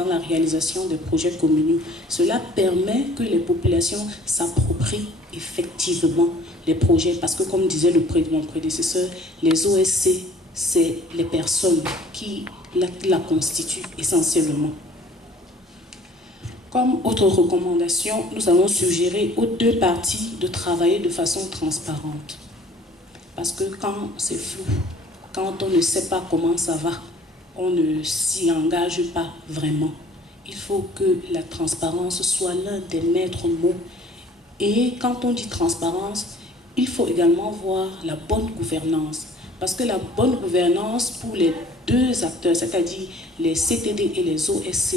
dans la réalisation des projets communaux. Cela permet que les populations s'approprient effectivement les projets, parce que comme disait mon prédécesseur, les OSC, c'est les personnes qui la constituent essentiellement. Comme autre recommandation, nous allons suggérer aux deux parties de travailler de façon transparente. Parce que quand c'est flou, quand on ne sait pas comment ça va, on ne s'y engage pas vraiment. Il faut que la transparence soit l'un des maîtres mots. Et quand on dit transparence, il faut également voir la bonne gouvernance. Parce que la bonne gouvernance pour les deux acteurs, c'est-à-dire les CTD et les OSC,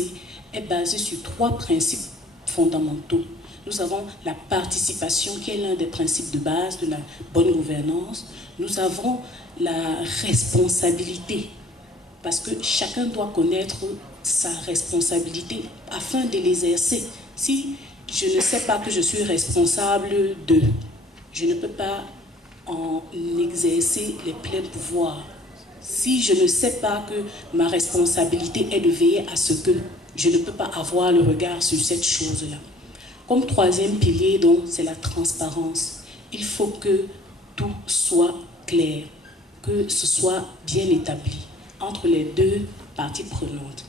est basée sur trois principes fondamentaux. Nous avons la participation qui est l'un des principes de base de la bonne gouvernance. Nous avons la responsabilité, parce que chacun doit connaître sa responsabilité afin de l'exercer. Si je ne sais pas que je suis responsable de, je ne peux pas en exercer les pleins pouvoirs. Si je ne sais pas que ma responsabilité est de veiller à ce que, je ne peux pas avoir le regard sur cette chose-là. Comme troisième pilier, donc, c'est la transparence. Il faut que tout soit clair, que ce soit bien établi entre les deux parties prenantes.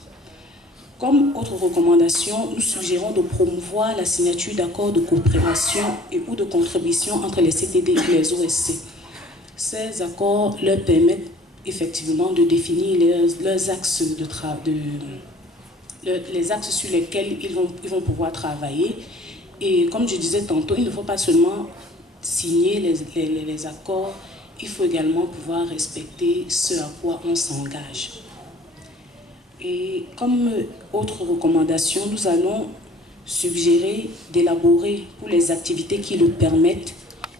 Comme autre recommandation, nous suggérons de promouvoir la signature d'accords de coopération et ou de contribution entre les CTD et les OSC. Ces accords leur permettent effectivement de définir leurs axes de travail, les axes sur lesquels ils vont pouvoir travailler. Et comme je disais tantôt, il ne faut pas seulement signer les accords, il faut également pouvoir respecter ce à quoi on s'engage. Et comme autre recommandation, nous allons suggérer d'élaborer pour les activités qui le permettent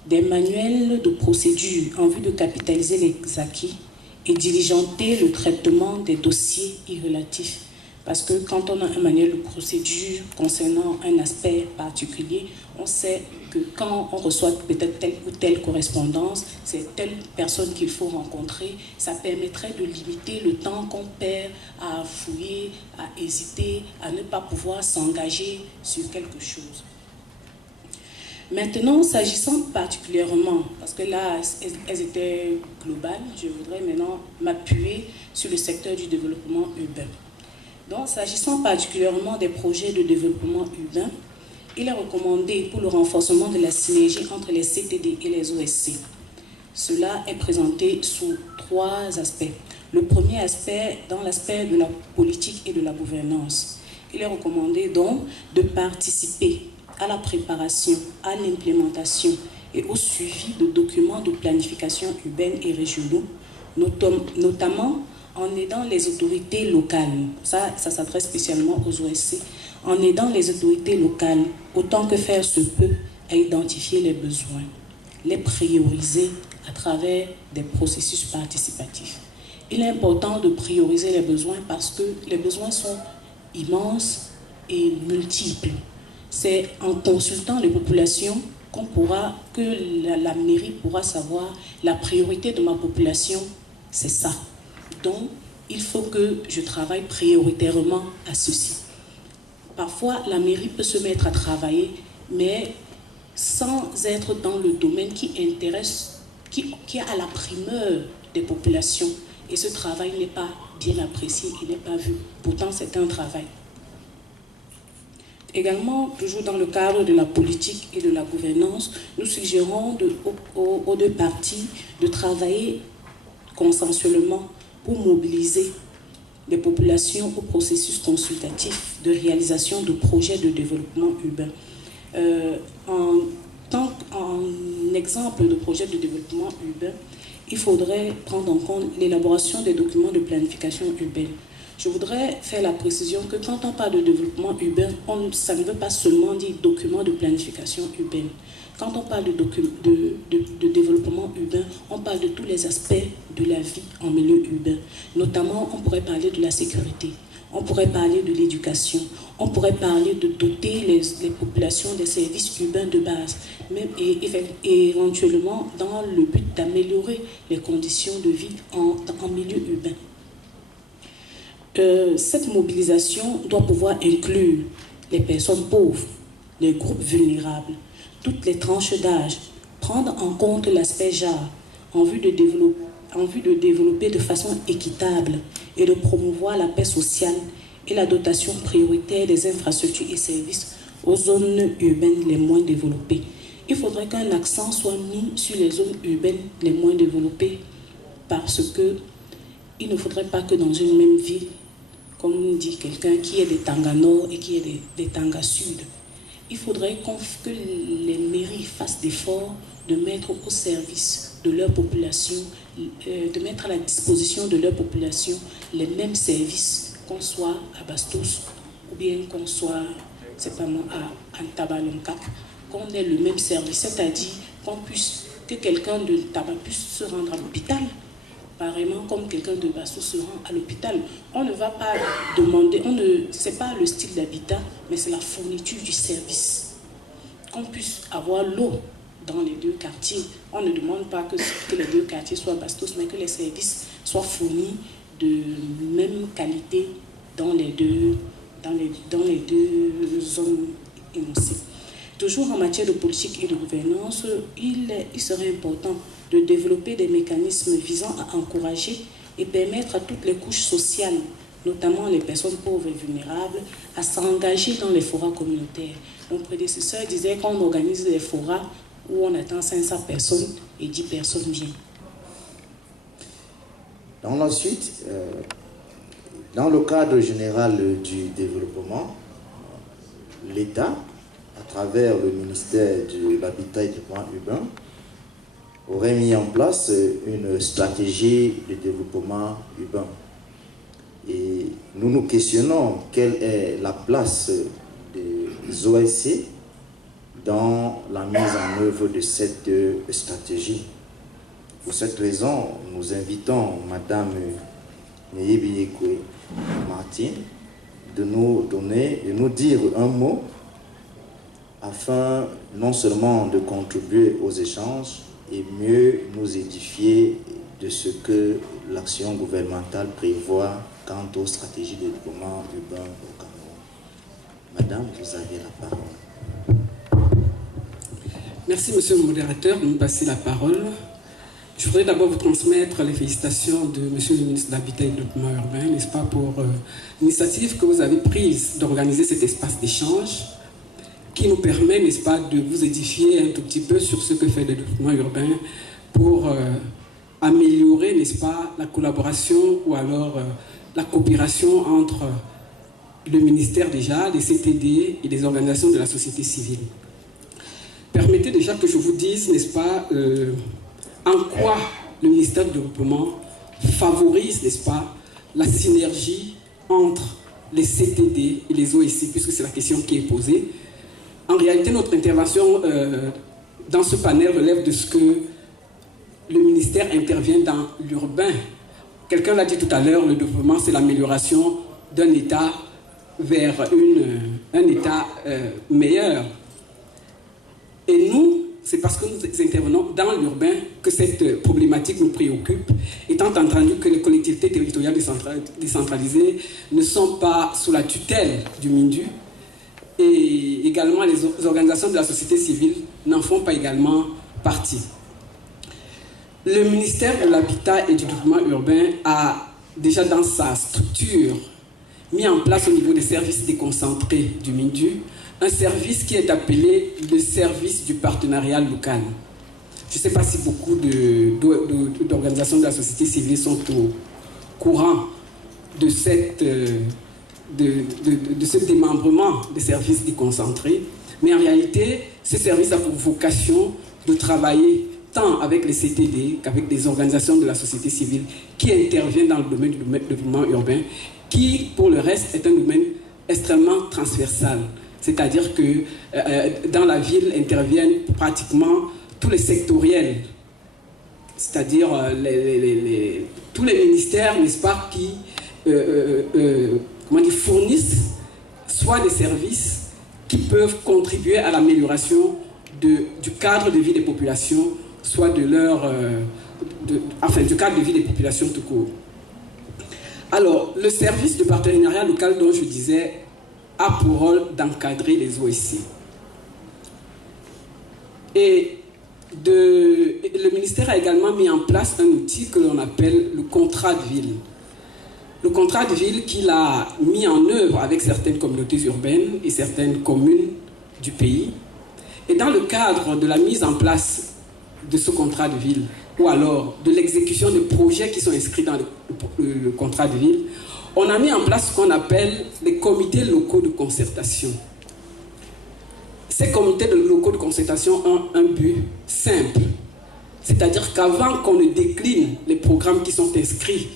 des manuels de procédure en vue de capitaliser les acquis et diligenter le traitement des dossiers irrelatifs. Parce que quand on a un manuel de procédure concernant un aspect particulier, on sait que quand on reçoit peut-être telle ou telle correspondance, c'est telle personne qu'il faut rencontrer. Ça permettrait de limiter le temps qu'on perd à fouiller, à hésiter, à ne pas pouvoir s'engager sur quelque chose. Maintenant, s'agissant particulièrement, parce que là, elles étaient globales, je voudrais maintenant m'appuyer sur le secteur du développement urbain. Donc, s'agissant particulièrement des projets de développement urbain, il est recommandé pour le renforcement de la synergie entre les CTD et les OSC. Cela est présenté sous trois aspects. Le premier aspect, dans l'aspect de la politique et de la gouvernance. Il est recommandé donc de participer à la préparation, à l'implémentation et au suivi de documents de planification urbaine et régionaux, notamment en aidant les autorités locales, ça s'adresse spécialement aux OSC, en aidant les autorités locales, autant que faire se peut, à identifier les besoins, les prioriser à travers des processus participatifs. Il est important de prioriser les besoins parce que les besoins sont immenses et multiples. C'est en consultant les populations que la mairie pourra savoir la priorité de ma population, c'est ça. Donc, il faut que je travaille prioritairement à ceci. Parfois, la mairie peut se mettre à travailler, mais sans être dans le domaine qui intéresse, qui a la primeur des populations. Et ce travail n'est pas bien apprécié, il n'est pas vu. Pourtant, c'est un travail. Également, toujours dans le cadre de la politique et de la gouvernance, nous suggérons aux deux parties de travailler consensuellement pour mobiliser les populations au processus consultatif de réalisation de projets de développement urbain. En exemple de projet de développement urbain, il faudrait prendre en compte l'élaboration des documents de planification urbaine. Je voudrais faire la précision que quand on parle de développement urbain, ça ne veut pas seulement dire document de planification urbaine. Quand on parle de développement urbain, on parle de tous les aspects de la vie en milieu urbain. Notamment, on pourrait parler de la sécurité, on pourrait parler de l'éducation, on pourrait parler de doter les populations des services urbains de base, même et éventuellement dans le but d'améliorer les conditions de vie en milieu urbain. Cette mobilisation doit pouvoir inclure les personnes pauvres, les groupes vulnérables, toutes les tranches d'âge, prendre en compte l'aspect genre en vue de développer de façon équitable et de promouvoir la paix sociale et la dotation prioritaire des infrastructures et services aux zones urbaines les moins développées. Il faudrait qu'un accent soit mis sur les zones urbaines les moins développées parce que il ne faudrait pas que dans une même ville, comme dit quelqu'un, qui ait des Tanga Nord et qui ait des Tanga Sud. Il faudrait que les mairies fassent d'efforts de mettre au service de leur population, de mettre à la disposition de leur population les mêmes services, qu'on soit à Bastos ou bien qu'on soit, c'est pas moi, à Antabalonka, qu'on ait le même service, c'est-à-dire que quelqu'un de Taba puisse se rendre à l'hôpital, pareillement comme quelqu'un de Bastos se rend à l'hôpital. On ne va pas demander, c'est pas le style d'habitat, mais c'est la fourniture du service. Qu'on puisse avoir l'eau dans les deux quartiers. On ne demande pas que les deux quartiers soient Bastos, mais que les services soient fournis de même qualité dans les deux zones énoncées. Toujours en matière de politique et de gouvernance, il serait important de développer des mécanismes visant à encourager et permettre à toutes les couches sociales, notamment les personnes pauvres et vulnérables, à s'engager dans les forats communautaires. Mon prédécesseur disait qu'on organise des forats où on attend 500 personnes et 10 personnes viennent. Dans la suite, dans le cadre général du développement, l'État, à travers le ministère de l'Habitat et du Développement urbain, aurait mis en place une stratégie de développement urbain. Et nous nous questionnons quelle est la place des OSC dans la mise en œuvre de cette stratégie. Pour cette raison, nous invitons Madame Neyebiyekwe Martine de nous dire un mot afin non seulement de contribuer aux échanges et mieux nous édifier de ce que l'action gouvernementale prévoit quant aux stratégies de développement urbain au Cameroun. Madame, vous avez la parole. Merci, monsieur le modérateur, de me passer la parole. Je voudrais d'abord vous transmettre les félicitations de monsieur le ministre de l'Habitat et du Développement urbain, n'est-ce pas, pour l'initiative que vous avez prise d'organiser cet espace d'échange qui nous permet, n'est-ce pas, de vous édifier un tout petit peu sur ce que fait le développement urbain pour améliorer, n'est-ce pas, la collaboration ou alors la coopération entre le ministère déjà, les CTD et les organisations de la société civile. Permettez déjà que je vous dise, n'est-ce pas, en quoi le ministère du Développement favorise, n'est-ce pas, la synergie entre les CTD et les OSC, puisque c'est la question qui est posée. En réalité, notre intervention dans ce panel relève de ce que le ministère intervient dans l'urbain. Quelqu'un l'a dit tout à l'heure, le développement, c'est l'amélioration d'un État vers un État meilleur. Et nous, c'est parce que nous intervenons dans l'urbain que cette problématique nous préoccupe, étant entendu que les collectivités territoriales décentralisées ne sont pas sous la tutelle du MINDU, et également les organisations de la société civile n'en font pas également partie. Le ministère de l'Habitat et du Développement urbain a déjà dans sa structure mis en place au niveau des services déconcentrés du MINDU un service qui est appelé le service du partenariat local. Je ne sais pas si beaucoup d'organisations de la société civile sont au courant de ce démembrement des services déconcentrés, mais en réalité, ce service a pour vocation de travailler tant avec les CTD qu'avec des organisations de la société civile qui interviennent dans le domaine du développement urbain, qui, pour le reste, est un domaine extrêmement transversal. C'est-à-dire que dans la ville interviennent pratiquement tous les sectoriels, c'est-à-dire tous les ministères, n'est-ce pas, qui fournissent soit des services qui peuvent contribuer à l'amélioration du cadre de vie des populations, soit du cadre de vie des populations tout court. Alors, le service de partenariat local dont je disais a pour rôle d'encadrer les OSC. Et le ministère a également mis en place un outil que l'on appelle le contrat de ville. Le contrat de ville qu'il a mis en œuvre avec certaines communautés urbaines et certaines communes du pays. Et dans le cadre de la mise en place de ce contrat de ville, ou alors de l'exécution des projets qui sont inscrits dans le contrat de ville, on a mis en place ce qu'on appelle les comités locaux de concertation. Ces comités locaux de concertation ont un but simple, c'est-à-dire qu'avant qu'on ne décline les programmes qui sont inscrits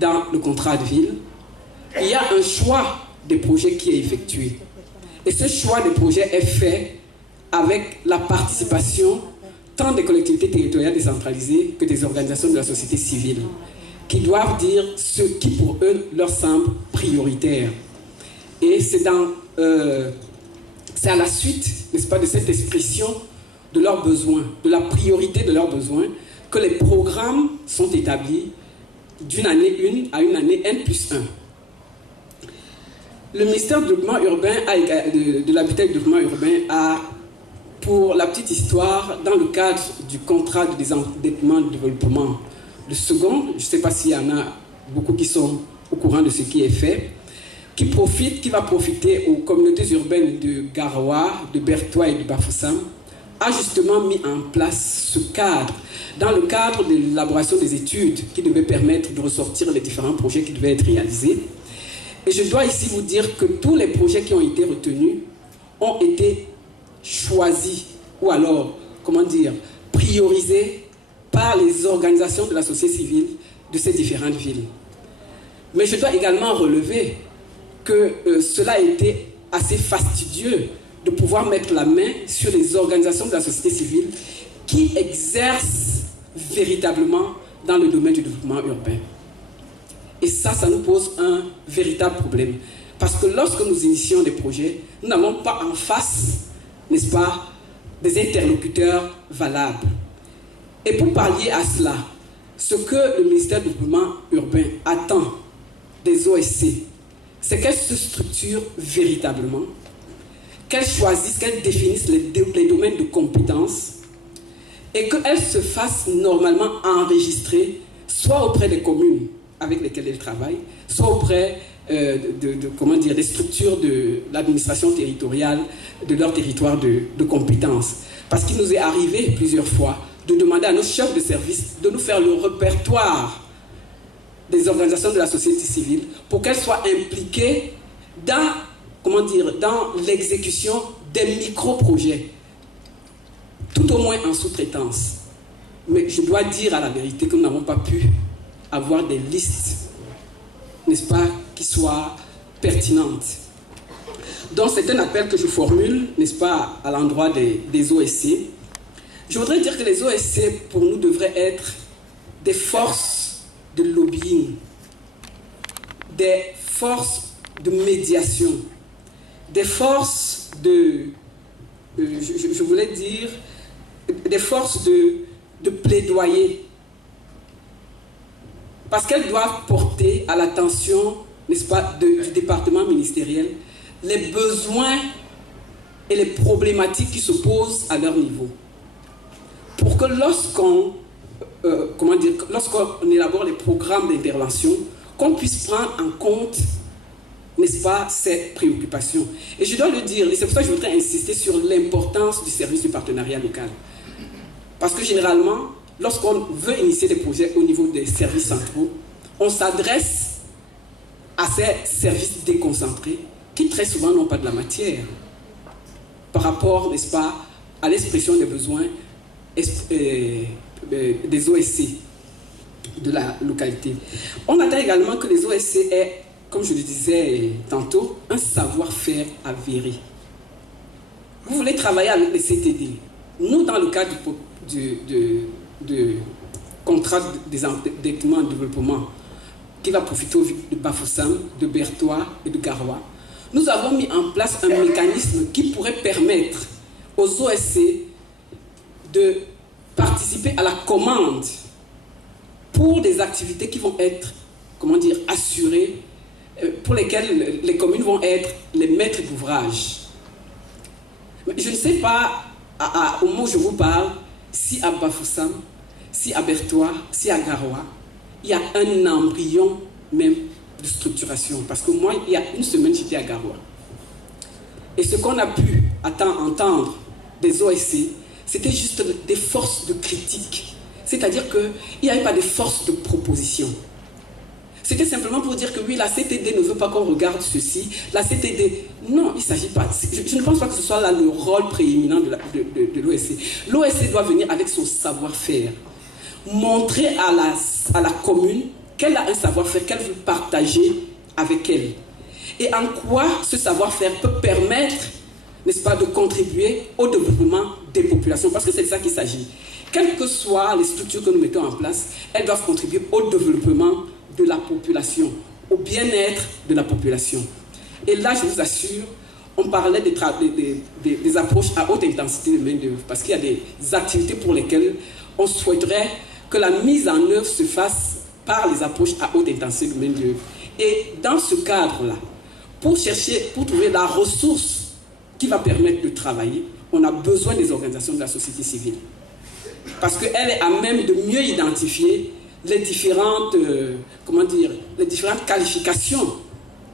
dans le contrat de ville, il y a un choix des projets qui est effectué. Et ce choix des projets est fait avec la participation tant des collectivités territoriales décentralisées que des organisations de la société civile, qui doivent dire ce qui pour eux leur semble prioritaire. Et c'est à la suite, n'est-ce pas, de cette expression de leurs besoins, de la priorité de leurs besoins, que les programmes sont établis d'une année 1 à une année N+1. Le ministère du développement urbain, de l'habitat et du développement urbain, a, pour la petite histoire, dans le cadre du contrat de désendettement de développement, le second, je ne sais pas s'il y en a beaucoup qui sont au courant de ce qui est fait, qui va profiter aux communautés urbaines de Garoua, de Bertoua et de Bafoussam, a justement mis en place ce cadre, dans le cadre de l'élaboration des études qui devaient permettre de ressortir les différents projets qui devaient être réalisés. Et je dois ici vous dire que tous les projets qui ont été retenus ont été choisis, ou alors, comment dire, priorisés par les organisations de la société civile de ces différentes villes. Mais je dois également relever que cela a été assez fastidieux de pouvoir mettre la main sur les organisations de la société civile qui exercent véritablement dans le domaine du développement urbain. Et ça nous pose un véritable problème. Parce que lorsque nous initions des projets, nous n'avons pas en face, n'est-ce pas, des interlocuteurs valables. Et pour pallier à cela, ce que le ministère du développement urbain attend des OSC, c'est qu'elles se structurent véritablement, qu'elles choisissent, qu'elles définissent les domaines de compétences et qu'elles se fassent normalement enregistrer soit auprès des communes avec lesquelles elles travaillent, soit auprès des structures de l'administration territoriale de leur territoire de compétences. Parce qu'il nous est arrivé plusieurs fois de demander à nos chefs de service de nous faire le répertoire des organisations de la société civile pour qu'elles soient impliquées dans l'exécution des micro-projets, tout au moins en sous-traitance. Mais je dois dire à la vérité que nous n'avons pas pu avoir des listes, n'est-ce pas, qui soient pertinentes. Donc c'est un appel que je formule, n'est-ce pas, à l'endroit des OSC. Je voudrais dire que les OSC, pour nous, devraient être des forces de lobbying, des forces de médiation, des forces je voulais dire, des forces de plaidoyer. Parce qu'elles doivent porter à l'attention, n'est-ce pas, du département ministériel, les besoins et les problématiques qui se posent à leur niveau. Pour que lorsqu'on élabore les programmes d'intervention, qu'on puisse prendre en compte, n'est-ce pas, ces préoccupations. Et je dois le dire, et c'est pour ça que je voudrais insister sur l'importance du service du partenariat local. Parce que généralement, lorsqu'on veut initier des projets au niveau des services centraux, on s'adresse à ces services déconcentrés qui très souvent n'ont pas de la matière par rapport, n'est-ce pas, à l'expression des besoins des OSC de la localité. On attend également que les OSC aient, comme je le disais tantôt, un savoir-faire avéré. Vous voulez travailler avec les CTD. Nous, dans le cadre de contrat de désendettement et de développement qui va profiter de Bafoussam, de Bertoua et de Garoua, nous avons mis en place un mécanisme qui pourrait permettre aux OSC de participer à la commande pour des activités qui vont être comment dire, assurés, pour lesquels les communes vont être les maîtres d'ouvrage. Je ne sais pas, au moment où je vous parle, si à Bafoussam, si à Bertois, si à Garoua, il y a un embryon même de structuration. Parce que moi, il y a une semaine, j'étais à Garoua. Et ce qu'on a pu entendre des OSC, c'était juste des forces de critique. C'est-à-dire qu'il n'y avait pas de forces de proposition. C'était simplement pour dire que oui, la CTD ne veut pas qu'on regarde ceci. La CTD, non, il ne s'agit pas. Je ne pense pas que ce soit là le rôle prééminent de l'OSC. L'OSC doit venir avec son savoir-faire. Montrer à la commune qu'elle a un savoir-faire qu'elle veut partager avec elle. Et en quoi ce savoir-faire peut permettre, n'est-ce pas, de contribuer au développement des populations. Parce que c'est de ça qu'il s'agit. Quelles que soient les structures que nous mettons en place, elles doivent contribuer au développement de la population, au bien-être de la population. Et là, je vous assure, on parlait des approches à haute intensité de main-d'œuvre, parce qu'il y a des activités pour lesquelles on souhaiterait que la mise en œuvre se fasse par les approches à haute intensité de main-d'œuvre. Et dans ce cadre-là, pour trouver la ressource qui va permettre de travailler, on a besoin des organisations de la société civile. Parce qu'elle est à même de mieux identifier les différentes, les différentes qualifications,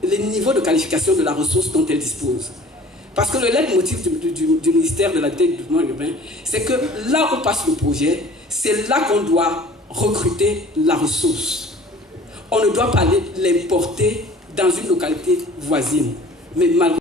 les niveaux de qualification de la ressource dont elle dispose. Parce que le leitmotiv du ministère de l'Habitat et du Développement urbain, c'est que là où passe le projet, c'est là qu'on doit recruter la ressource. On ne doit pas l'importer dans une localité voisine. Mais malgré